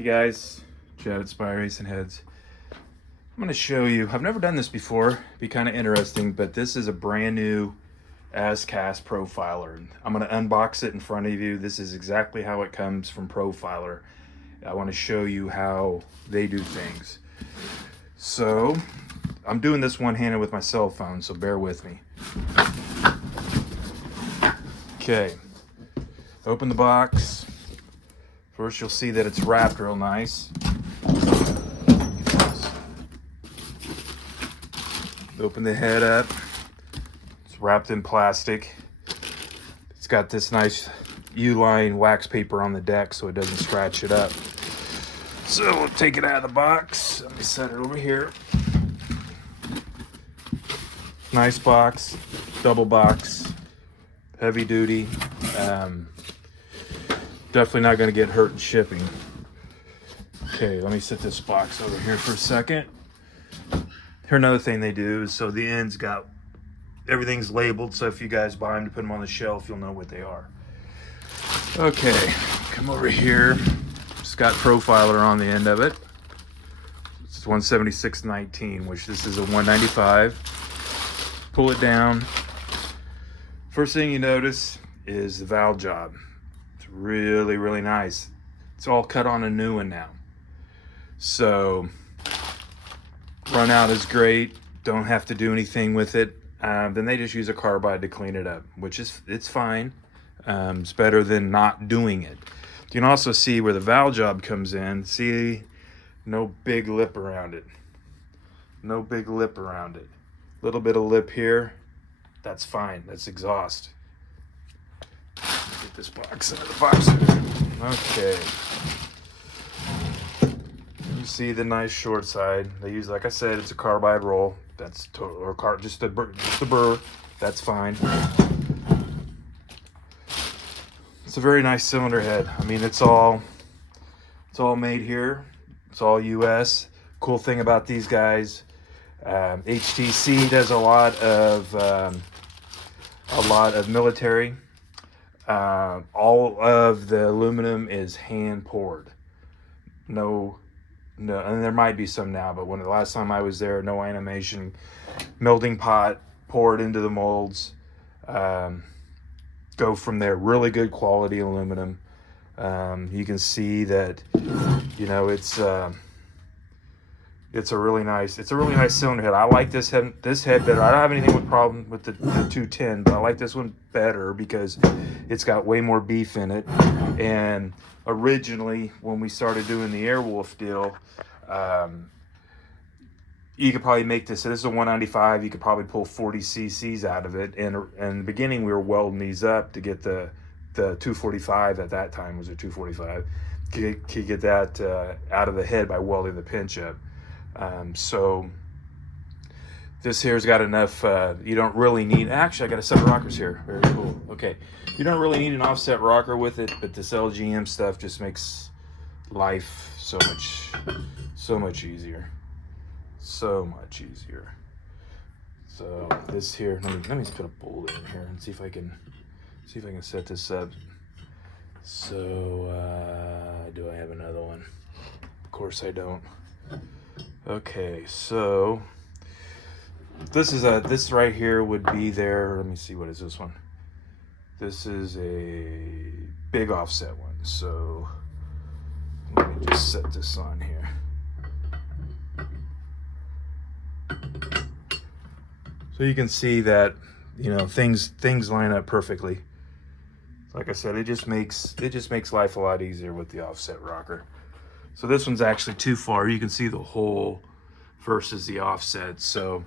Hey guys, Chad at Spy Racing Heads. I'm going to show you, I've never done this before, be kind of interesting, but this is a brand new ASCAS Profiler. I'm going to unbox it in front of you. This is exactly how it comes from Profiler. I want to show you how they do things. So, I'm doing this one-handed with my cell phone, so bear with me. Okay, open the box. First, you'll see that it's wrapped real nice. Open the head up. It's wrapped in plastic. It's got this nice U-line wax paper on the deck so it doesn't scratch it up. So we'll take it out of the box. Let me set it over here. Nice box, double box, heavy duty. Definitely not going to get hurt in shipping. Okay, let me set this box over here for a second. Here, another thing they do is, so the ends got, everything's labeled, so if you guys buy them to put them on the shelf, you'll know what they are. Okay, come over here. It's got Profiler on the end of it. It's 176.19, which this is a 195. Pull it down. First thing you notice is the valve job. It's really, really nice. It's all cut on a new one now. So, run out is great. Don't have to do anything with it. Then they just use a carbide to clean it up, which is, it's fine. It's better than not doing it. You can also see where the valve job comes in. See, no big lip around it. No big lip around it. Little bit of lip here. That's fine. That's exhaust. Get this box out of the box here. Okay. You see the nice short side. They use, like I said, it's a carbide roll. That's total, or just a burr. That's fine. It's a very nice cylinder head. I mean, it's all made here. It's all U.S. Cool thing about these guys, HTC does a lot of military. All of the aluminum is hand poured. No, and there might be some now, but when the last time I was there, no animation, melting pot poured into the molds. Go from there. Really good quality aluminum. You can see that, you know, it's a really nice cylinder head. I like this head better. I don't have anything with problem with the 210, but I like this one better because it's got way more beef in it. And originally, when we started doing the Airwolf deal, you could probably make this. So this is a 195. You could probably pull 40 cc's out of it. And in the beginning, we were welding these up to get the 245. At that time was a 245. Could get that out of the head by welding the pinch up. So this here's got enough. You don't really need. Actually, I got a set of rockers here. Very cool. Okay, you don't really need an offset rocker with it, but this LGM stuff just makes life so much easier. So much easier. So this here, let me just put a bolt in here and see if I can set this up. So do I have another one? Of course I don't. Okay, so this right here would be there. Let me see, what is this one? This is a big offset one. So let me just set this on here. So you can see that, you know, things line up perfectly. Like I said, it just makes life a lot easier with the offset rocker. So this one's actually too far. You can see the hole versus the offset. So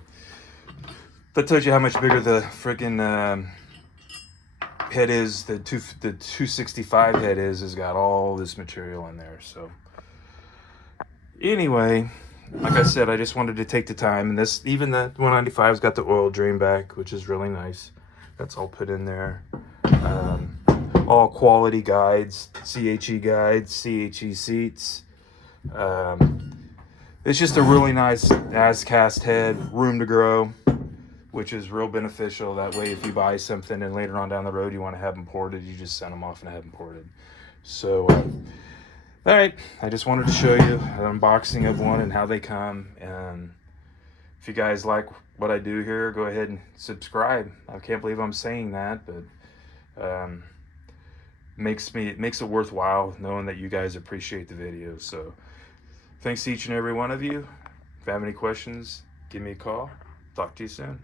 that tells you how much bigger the freaking head is. The 265 head has got all this material in there. So anyway, like I said, I just wanted to take the time. And this, even the 195's got the oil drain back, which is really nice. That's all put in there. All quality guides, CHE guides, CHE seats. It's just a really nice ASCAS head, room to grow, which is real beneficial. That way, if you buy something and later on down the road you want to have them ported, you just send them off and have them ported. So All right, I just wanted to show you an unboxing of one and how they come. And if you guys like what I do here, go ahead and subscribe. I can't believe I'm saying that, but makes it worthwhile knowing that you guys appreciate the videos. So thanks to each and every one of you. If you have any questions, give me a call. Talk to you soon.